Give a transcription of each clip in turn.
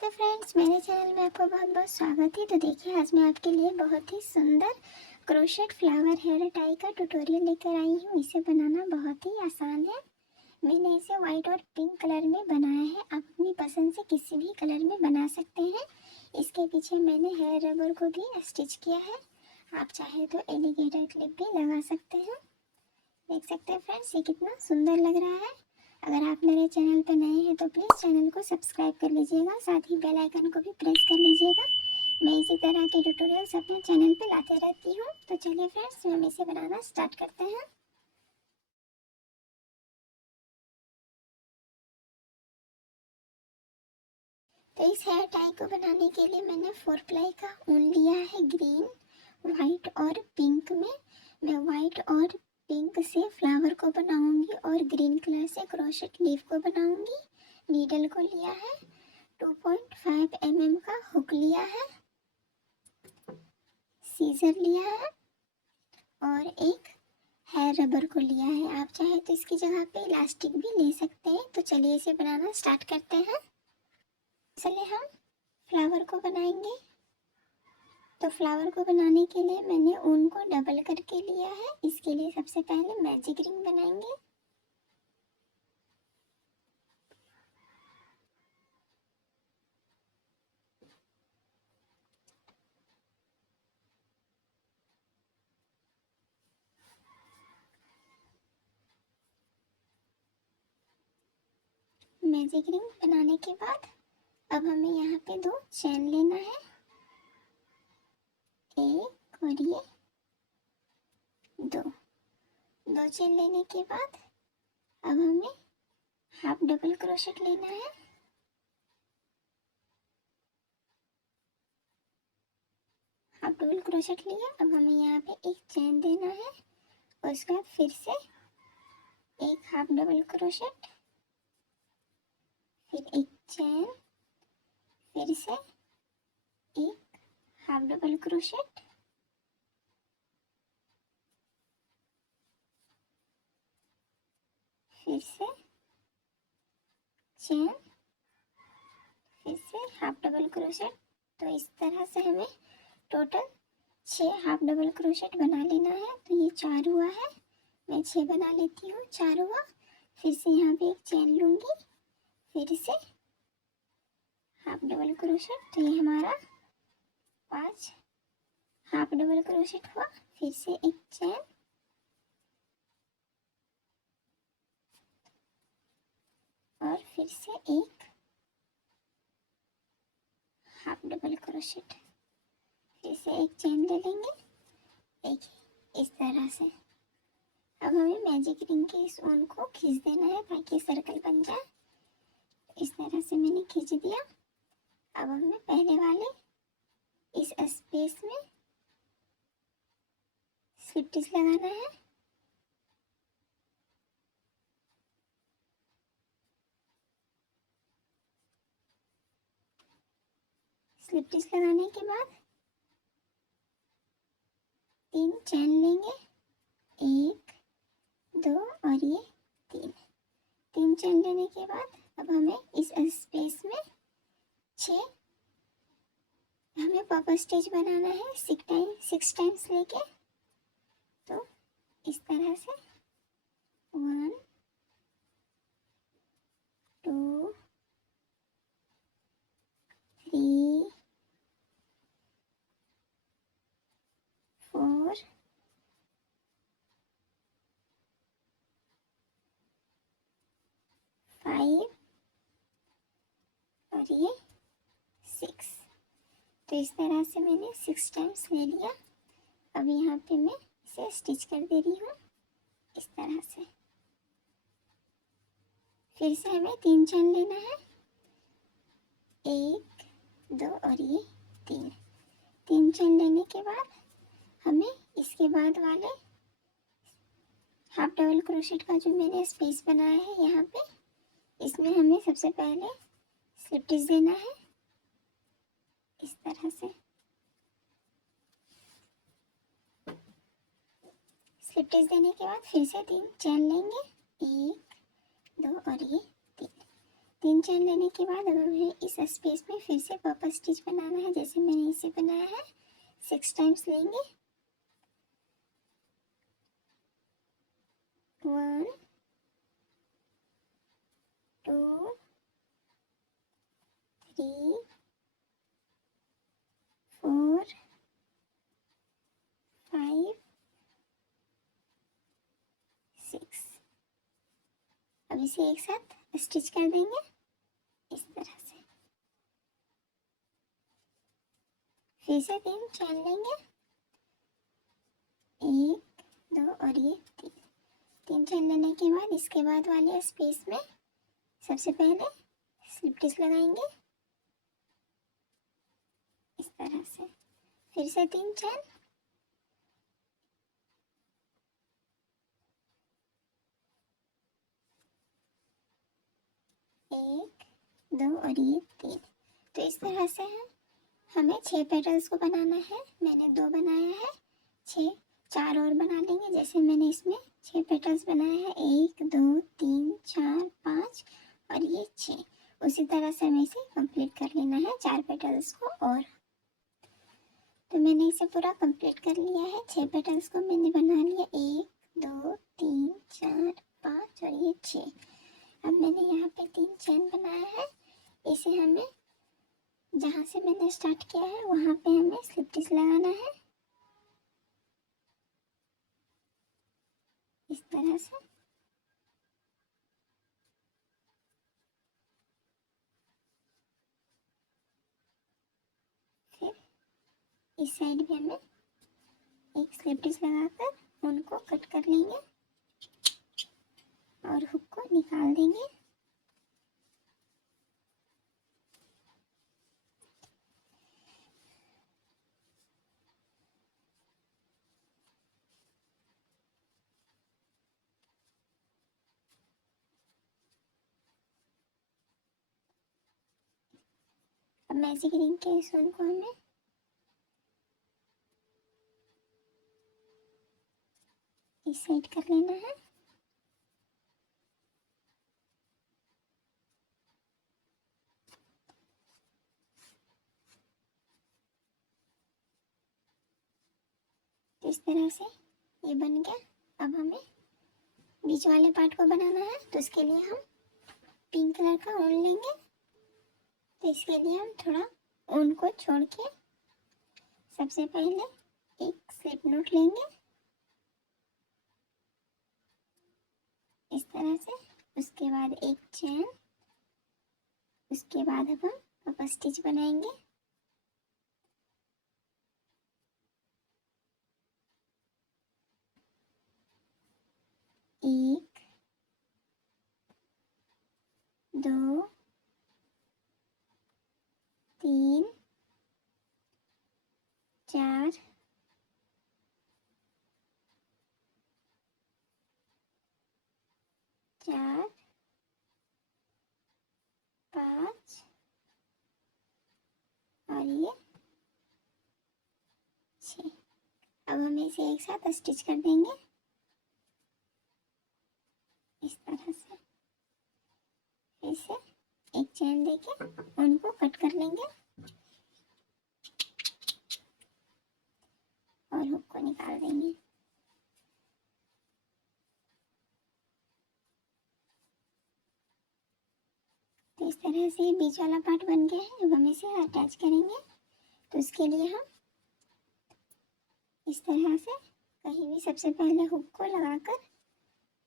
नमस्ते फ्रेंड्स, मेरे चैनल में आपका बहुत बहुत स्वागत है। तो देखिए, आज मैं आपके लिए बहुत ही सुंदर क्रोशेट फ्लावर हेयर टाई का ट्यूटोरियल लेकर आई हूँ। इसे बनाना बहुत ही आसान है। मैंने इसे वाइट और पिंक कलर में बनाया है। आप अपनी पसंद से किसी भी कलर में बना सकते हैं। इसके पीछे मैंने हेयर रबर को भी स्टिच किया है। आप चाहे तो एलिगेटर क्लिप भी लगा सकते हैं। देख सकते हैं फ्रेंड्स, ये कितना सुंदर लग रहा है। अगर आप मेरे चैनल पर नए हैं तो प्लीज़ चैनल को सब्सक्राइब कर लीजिएगा, साथ ही बेल आइकन को भी प्रेस कर लीजिएगा। मैं इसी तरह के ट्यूटोरियल्स अपने चैनल पे लाते रहती हूँ। तो चलिए फ्रेंड्स, हम इसे बनाना स्टार्ट करते हैं। तो इस हेयर टाई को बनाने के लिए मैंने 4 प्लाई का ऊन लिया है, ग्रीन, वाइट और पिंक में। मैं वाइट और पिंक से फ्लावर को बनाऊंगी और ग्रीन कलर से क्रोशेट लीफ को बनाऊंगी। नीडल को लिया है, 2.5 mm का हुक लिया है, सीजर लिया है और एक हेयर रबर को लिया है। आप चाहे तो इसकी जगह पे इलास्टिक भी ले सकते हैं। तो चलिए इसे बनाना स्टार्ट करते हैं। चलिए हम फ्लावर को बनाएंगे। तो फ्लावर को बनाने के लिए मैंने ऊन को डबल करके लिया है। इसके लिए सबसे पहले मैजिक रिंग बनाएंगे। मैजिक रिंग बनाने के बाद अब हमें यहाँ पे 2 चैन लेना है, एक और ये 2 चेन लेने के बाद अब हमें हाफ डबल क्रोशेट लेना है। हाफ डबल क्रोशेट लिया। अब हमें यहाँ पे एक चेन देना है और उसके बाद फिर से एक हाफ डबल क्रोशेट, फिर एक चेन, फिर से एक हाफ डबल क्रोशेट, फिर से चेन, फिर से हाफ डबल क्रोशेट। तो इस तरह से हमें टोटल 6 हाफ डबल क्रोशेट बना लेना है। तो ये 4 हुआ है, मैं 6 बना लेती हूँ। 4 हुआ, फिर से यहाँ पे एक चेन लूँगी, फिर से हाफ डबल क्रोशेट। तो ये हमारा 5 हाफ डबल क्रोशेट हुआ, फिर से एक चेन और फिर से एक हाफ डबल क्रोशेट, फिर से एक चेन ले लेंगे, एक इस तरह से। अब हमें मैजिक रिंग के इस ऊन को खींच देना है ताकि सर्कल बन जाए। इस तरह से मैंने खींच दिया। अब हमें पहले वाले इस स्पेस में स्लिप स्टिच लगाना है। स्लिप स्टिच लगाने के बाद 3 चैन लेंगे, 1 2 और ये 3 चैन लेने के बाद अब हमें इस स्पेस में 6 हमें पॉपर स्टिच बनाना है 6 टाइम्स लेके। तो इस तरह से 1 2 3 4 5 और ये 6। तो इस तरह से मैंने 6 टाइम्स ले लिया। अब यहाँ पे मैं इसे स्टिच कर दे रही हूँ इस तरह से। फिर से हमें 3 चैन लेना है, 1 2 और ये 3 चैन लेने के बाद हमें इसके बाद वाले हाफ डबल क्रोशेट का जो मैंने स्पेस बनाया है यहाँ पे, इसमें हमें सबसे पहले स्लिप स्टिच देना है इस तरह से। स्लिप स्टिच देने के बाद फिर से 3 चैन लेंगे, 1 2 और ये 3। 3 चेन लेने के बाद अब हमें इस स्पेस में फिर से पर्पल स्टिच बनाना है, जैसे मैंने इसे बनाया है। 6 टाइम्स लेंगे। 1 2 3 4 5 6। अब इसे एक साथ स्टिच कर देंगे इस तरह से। फिर से 3 चेन लेंगे, 1 2 और ये 3 चेन लेने के बाद इसके बाद वाले स्पेस में सबसे पहले स्लिप स्टिच लगाएंगे इस तरह से। फिर से 3 चेन, 1 2 और ये 3। तो इस तरह से है हमें 6 पेटल्स को बनाना है। मैंने 2 बनाया है, 6 4 और बना लेंगे। जैसे मैंने इसमें 6 पेटल्स बनाए हैं, 1 2 3 4 5 और ये 6। उसी तरह से हमें इसे कंप्लीट कर लेना है 4 पेटल्स को। और तो मैंने इसे पूरा कंप्लीट कर लिया है। 6 पेटल्स को मैंने बना लिया, 1 2 3 4 5 और ये 6। अब मैंने यहाँ पे 3 चेन बनाया है। इसे हमें जहाँ से मैंने स्टार्ट किया है वहाँ पे हमें स्लिप स्टिच लगाना है इस तरह से। फिर इस साइड भी हमें एक स्लिप स्टिच लगाकर उनको कट कर लेंगे और हुक को निकाल देंगे। अब मैजिक रिंग के इस ऊन को हमें इस साइड कर लेना है। तो इस तरह से ये बन गया। अब हमें बीच वाले पार्ट को बनाना है, तो इसके लिए हम पिंक कलर का ऊन लेंगे। तो इसके लिए हम थोड़ा ऊन को छोड़ के सबसे पहले एक स्लिप नॉट लेंगे इस तरह से। उसके बाद एक चेन, उसके बाद अब हम पर्पल स्टिच बनाएंगे। एक 2 3 4 4 5 और ये 6। अब हम इसे एक साथ स्टिच कर देंगे इस तरह से। फिर से एक चेन देके उनको कट कर लेंगे और हुक को निकाल देंगे। तो इस तरह से बीच वाला पार्ट बन गया है। अब हम इसे अटैच करेंगे। तो इसके लिए हम इस तरह से कहीं भी सबसे पहले हुक को लगाकर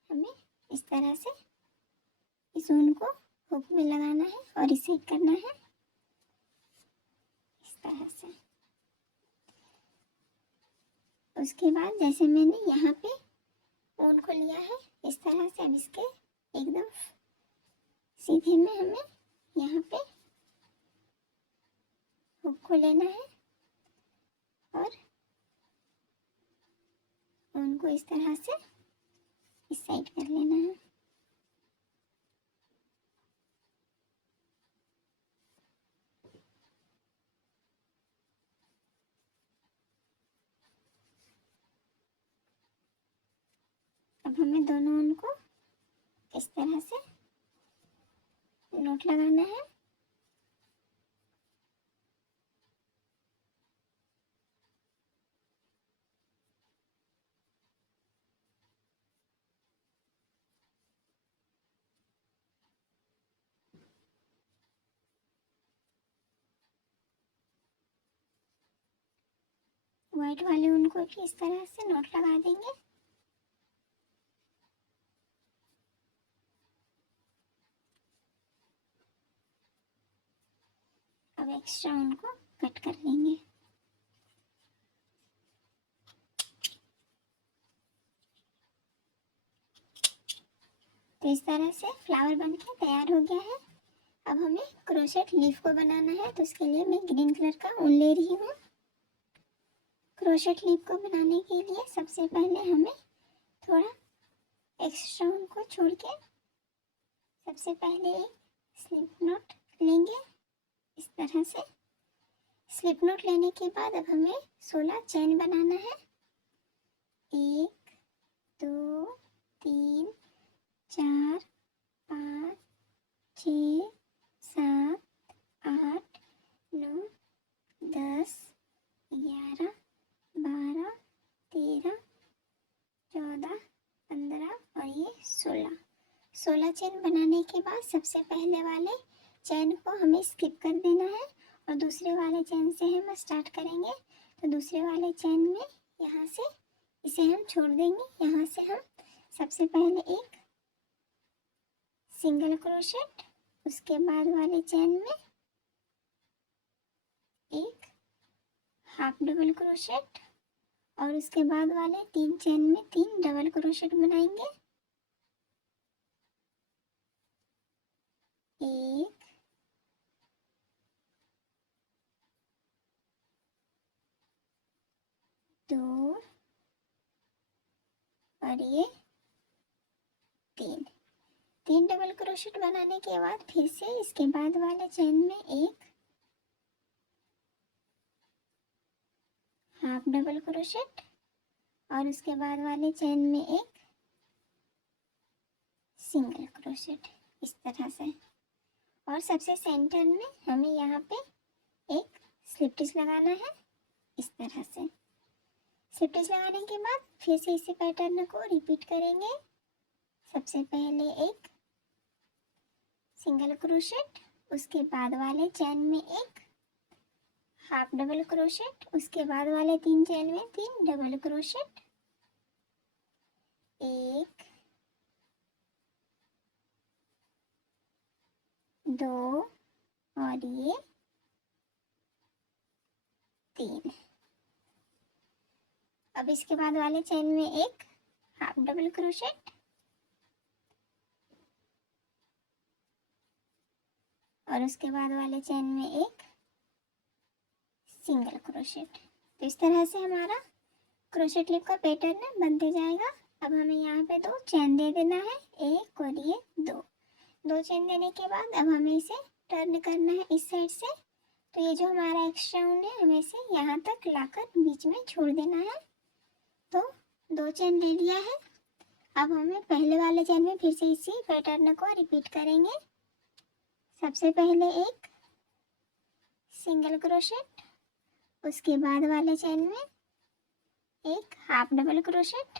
हमें इस तरह से इस ऊन को हुक में लगाना है और इसे करना है इस तरह से। उसके बाद जैसे मैंने यहाँ पे ऊन को लिया है इस तरह से, अब इसके एकदम सीधे में हमें यहाँ पे हुक को लेना है और ऊन को इस तरह से इस साइड कर लेना है। अब हमें दोनों ऊन को इस तरह से नोट लगाना है। व्हाइट वाले उनको भी इस तरह से नोट लगा देंगे। अब एक्स्ट्रा उनको कट कर लेंगे। तो इस तरह से फ्लावर बनके तैयार हो गया है। अब हमें क्रोशेट लीफ को बनाना है, तो उसके लिए मैं ग्रीन कलर का ऊन ले रही हूँ। क्रोशेट लीफ को बनाने के लिए सबसे पहले हमें थोड़ा एक्स्ट्रा ऊन को छोड़ के सबसे पहले एक स्लिप नॉट लेंगे इस तरह से। स्लिप नॉट लेने के बाद अब हमें 16 चैन बनाना है। 1 2 3 4 5 6 7 8 9 10 11 12 13 14 15 और ये 16 चैन बनाने के बाद सबसे पहले वाले चैन को हमें स्किप कर देना है और दूसरे वाले चैन से हम स्टार्ट करेंगे। तो दूसरे वाले चैन में यहाँ से इसे हम छोड़ देंगे। यहाँ से हम सबसे पहले एक सिंगल क्रोशेट, उसके बाद वाले चैन में एक हाफ डबल क्रोशेट और उसके बाद वाले 3 चैन में 3 डबल क्रोशेट बनाएंगे। 1 2 और ये 3 डबल क्रोशेट बनाने के बाद फिर से इसके बाद वाले चैन में एक हाफ डबल क्रोशेट और उसके बाद वाले चैन में एक सिंगल क्रोशेट इस तरह से। और सबसे सेंटर में हमें यहाँ पे एक स्लिप स्टिच लगाना है इस तरह से। स्लिप स्टिच लगाने के बाद फिर से इसी पैटर्न को रिपीट करेंगे। सबसे पहले एक सिंगल क्रोशेट, उसके बाद वाले चैन में एक हाफ डबल क्रोशेट, उसके बाद वाले 3 चैन में 3 डबल क्रोशेट, 1 2 और ये 3। अब इसके बाद वाले चैन में एक हाफ डबल क्रोशेट और उसके बाद वाले चैन में एक सिंगल क्रोशेट। तो इस तरह से हमारा क्रोशेट लिप का पैटर्न बनते जाएगा। अब हमें यहाँ पे 2 चैन दे देना है, एक और ये 2 चैन देने के बाद अब हमें इसे टर्न करना है इस साइड से। तो ये जो हमारा एक्स्ट्रा ऊन है हमें इसे यहाँ तक लाकर बीच में छोड़ देना है। तो 2 चैन ले लिया है। अब हमें पहले वाले चैन में फिर से इसी पैटर्न को रिपीट करेंगे। सबसे पहले एक सिंगल क्रोशेट, उसके बाद वाले चैन में एक हाफ डबल क्रोशेट,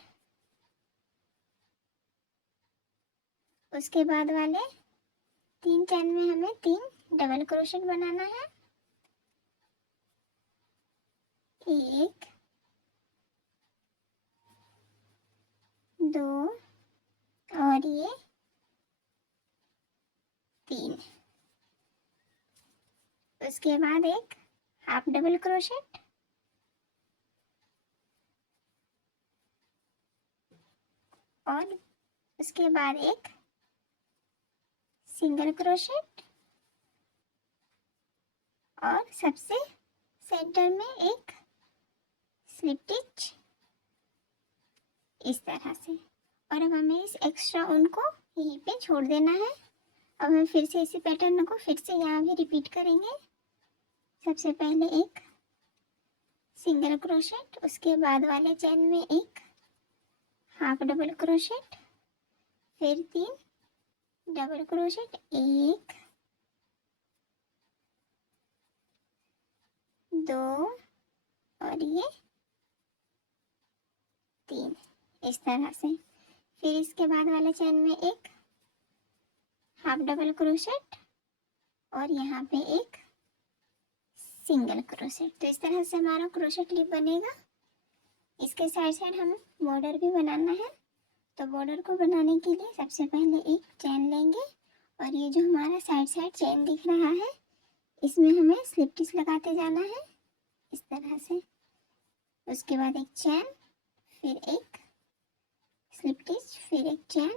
उसके बाद वाले 3 चैन में हमें 3 डबल क्रोशेट बनाना है। 1 2 और ये 3। उसके बाद एक हाफ डबल क्रोशेट और उसके बाद एक सिंगल क्रोशेट और सबसे सेंटर में एक स्लिप स्टिच इस तरह से। और अब हमें इस एक्स्ट्रा ऊन को यहीं पे छोड़ देना है। अब हम फिर से इसी पैटर्न को फिर से यहाँ भी रिपीट करेंगे। सबसे पहले एक सिंगल क्रोशेट, उसके बाद वाले चैन में एक हाफ डबल क्रोशेट, फिर 3 डबल क्रोशेट, 1 2 और ये 3, इस तरह से। फिर इसके बाद वाले चेन में एक हाफ डबल क्रोशेट और यहाँ पे एक सिंगल क्रोशेट। तो इस तरह से हमारा क्रोशेट लिप बनेगा। इसके साइड साइड हम बॉर्डर भी बनाना है। तो बॉर्डर को बनाने के लिए सबसे पहले एक चेन लेंगे और ये जो हमारा साइड साइड चेन दिख रहा है इसमें हमें स्लिप स्टिच लगाते जाना है इस तरह से। उसके बाद एक चेन, फिर एक स्लिप स्टिच, फिर एक चेन,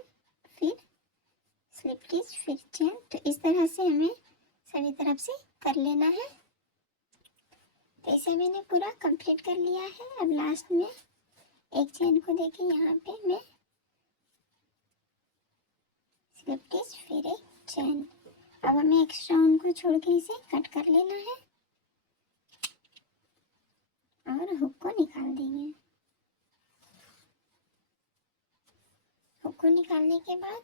फिर स्लिप स्टिच, फिर चेन। तो इस तरह से हमें सभी तरफ से कर लेना है। तो इसे मैंने पूरा कंप्लीट कर लिया है। अब लास्ट में एक चेन को देके यहाँ पे मैं स्लिप स्टिच, फिर एक चेन। अब हमें एक्स्ट्रा ऊन को छोड़ के इसे कट कर लेना है और हुक को निकाल देंगे। हुक को निकालने के बाद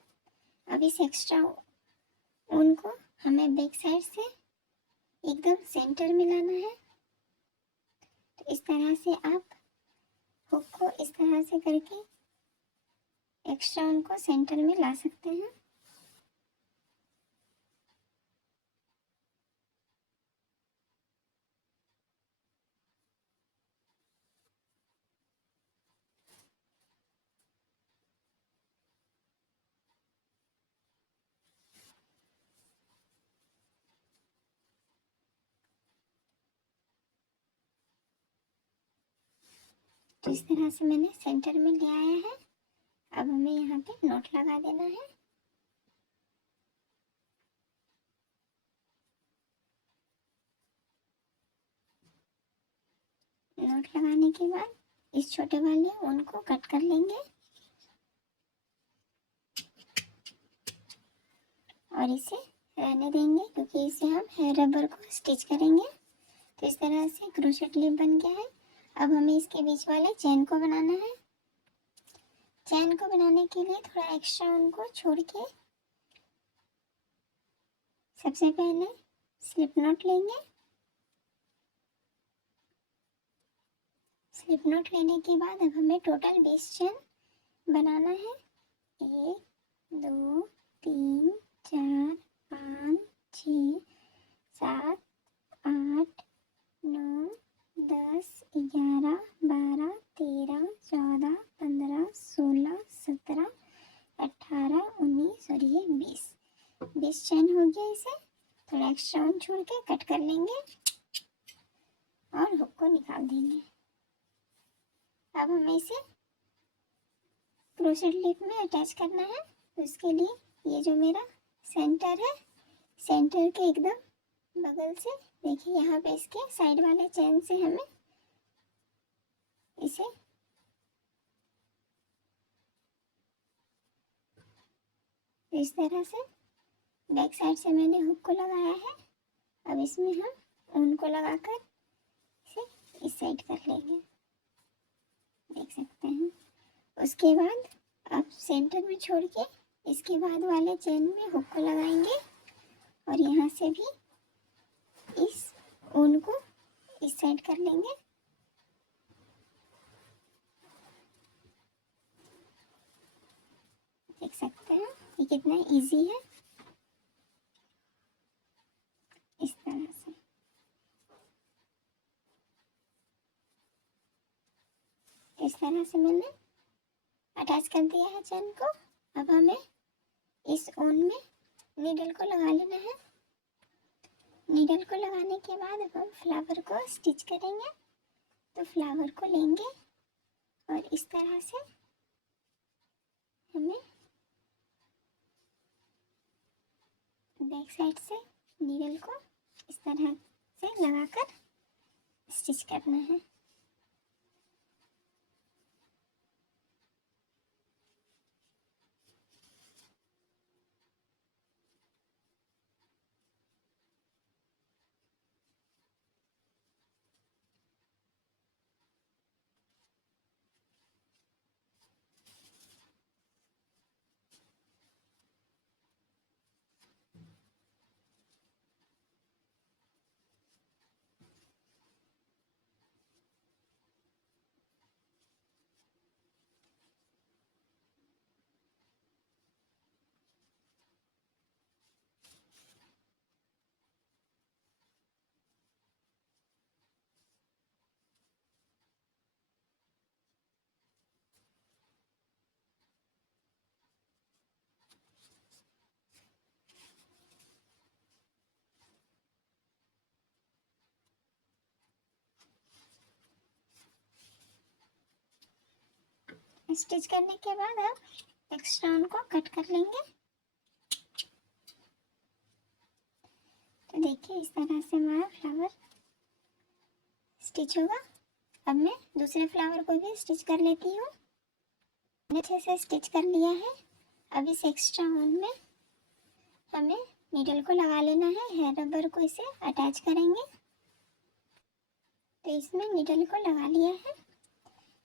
अब इस एक्स्ट्रा ऊन को हमें बैक साइड से एकदम सेंटर में लाना है। तो इस तरह से आप हुक को इस तरह से करके एक्स्ट्रा ऊन को सेंटर में ला सकते हैं। तो इस तरह से मैंने सेंटर में ले आया है। अब हमें यहाँ पे नॉट लगा देना है। नॉट लगाने के बाद इस छोटे वाले ऊन को कट कर लेंगे और इसे रहने देंगे क्योंकि इसे हम हेयर रबर को स्टिच करेंगे। तो इस तरह से क्रोशेट लिप बन गया है। अब हमें इसके बीच वाले चेन को बनाना है। चेन को बनाने के लिए थोड़ा एक्स्ट्रा ऊन को छोड़ के सबसे पहले स्लिप नॉट लेंगे। स्लिप नॉट लेने के बाद अब हमें टोटल 20 चेन बनाना है। 1 2 3 4 5 6 7 8 9 10 11 12 13 14 15 16 17 18 19 और ये 20 चेन हो गया। इसे थोड़ा एक्स्ट्रा ऊन छोड़ के कट कर लेंगे और हुक को निकाल देंगे। अब हमें इसे क्रोशेट लिप में अटैच करना है। तो इसके लिए ये जो मेरा सेंटर है, सेंटर के एकदम बगल से देखिए यहाँ पे इसके साइड वाले चेन से हमें इसे इस तरह से बैक साइड से मैंने हुक को लगाया है। अब इसमें हम ऊन को लगाकर इसे इस साइड कर लेंगे, देख सकते हैं। उसके बाद अब सेंटर में छोड़ के इसके बाद वाले चेन में हुक को लगाएंगे और यहाँ से भी इस ऊन को इस साइड कर लेंगे। देख सकते हैं ये कितना इजी है। इस तरह से मैंने अटैच कर दिया है चेन को। अब हमें इस ऊन में नीडल को लगा लेना है। नीडल को लगाने के बाद अब हम फ्लावर को स्टिच करेंगे। तो फ्लावर को लेंगे और इस तरह से हमें बैक साइड से नीडल को इस तरह से लगाकर स्टिच करना है। स्टिच करने के बाद अब एक्स्ट्रा उनको कट कर लेंगे। तो देखिए इस तरह से हमारा फ्लावर स्टिच होगा। अब मैं दूसरे फ्लावर को भी स्टिच कर लेती हूँ। अच्छे से स्टिच कर लिया है। अब इस एक्स्ट्रा वन में हमें नीडल को लगा लेना है। हेयर रबर को इसे अटैच करेंगे। तो इसमें नीडल को लगा लिया है।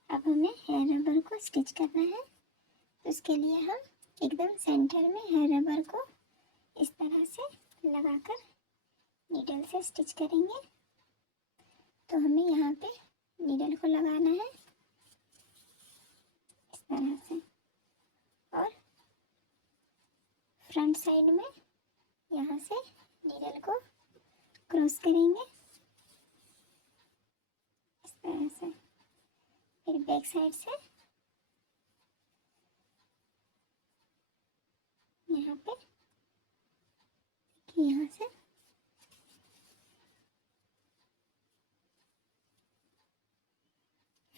अब हमें हेयर रबर को स्टिच करना है। तो उसके लिए हम एकदम सेंटर में हेयर रबर को इस तरह से लगाकर नीडल से स्टिच करेंगे। तो हमें यहाँ पे नीडल को लगाना है इस तरह से, और फ्रंट साइड में यहाँ से नीडल को क्रॉस करेंगे इस तरह से। फिर बैक साइड से यहाँ पे यहाँ से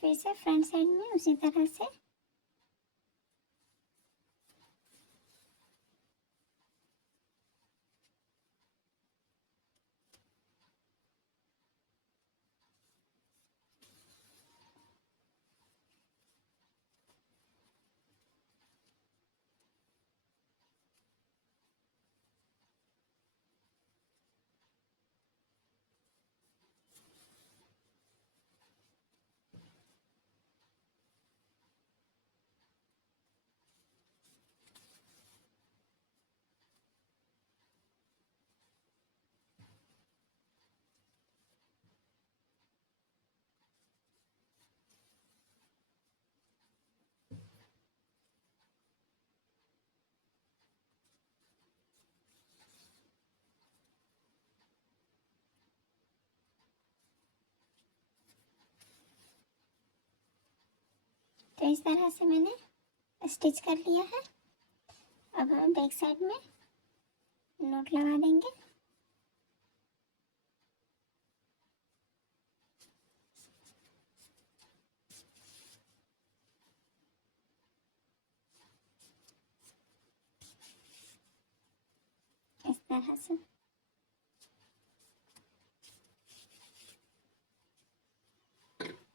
फिर से फ्रंट साइड में उसी तरह से तो इस तरह से मैंने स्टिच कर लिया है। अब हम बैक साइड में नोट लगा देंगे। इस तरह से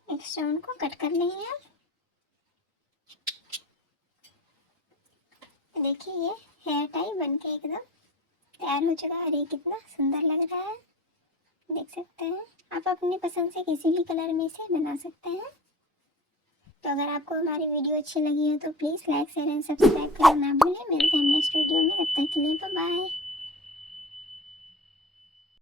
एक्स्ट्रा उनको कट कर लेंगे हम। देखिए ये हेयर टाई बनके एकदम तैयार हो चुका है और ये कितना सुंदर लग रहा है, देख सकते हैं। आप अपनी पसंद से किसी भी कलर में इसे बना सकते हैं। तो अगर आपको हमारी वीडियो अच्छी लगी हो तो please like share and subscribe करना ना भूलें। मिलते हैं नेक्स्ट वीडियो में, तब तक के लिए बाय बाय।